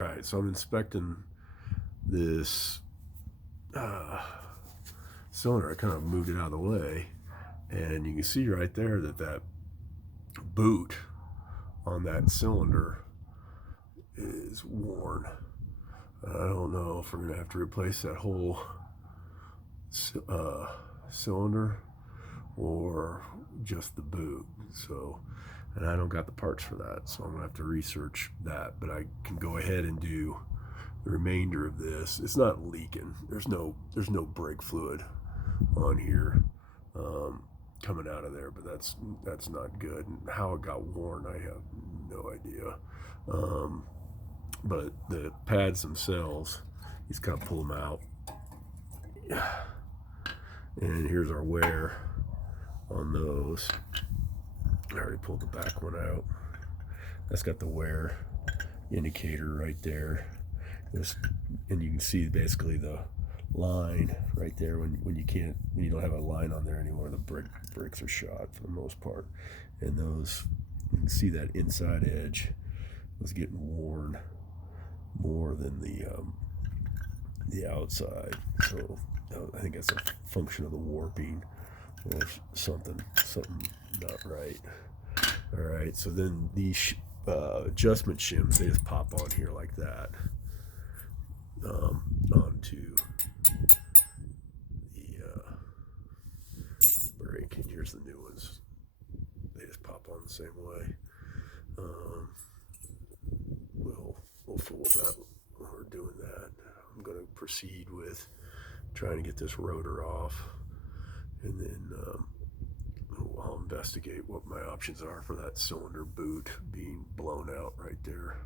All right, so I'm inspecting this cylinder. I kind of moved it out of the way, and you can see right there that that boot on that cylinder is worn. I don't know if we're gonna have to replace that whole cylinder or just the boot. So, and I don't got the parts for that, so I'm gonna have to research that. But I can go ahead and do the remainder of this. It's not leaking. There's no brake fluid on here coming out of there, but that's not good. And how it got worn, I have no idea. But the pads themselves, you just kind of pull them out. And here's our wear on those. I already pulled the back one out. That's got the wear indicator right there. And you can see basically the line right there when you don't have a line on there anymore. The brakes are shot for the most part, and those, you can see that inside edge was getting worn more than the outside. So I think that's a function of the warping or something not right. All right, so then these adjustment shims, they just pop on here like that onto the brake. And here's the new ones. They just pop on the same way. We'll fool with that when we're doing that. I'm going to proceed with trying to get this rotor off, and then I'll investigate what my options are for that cylinder boot being blown out right there.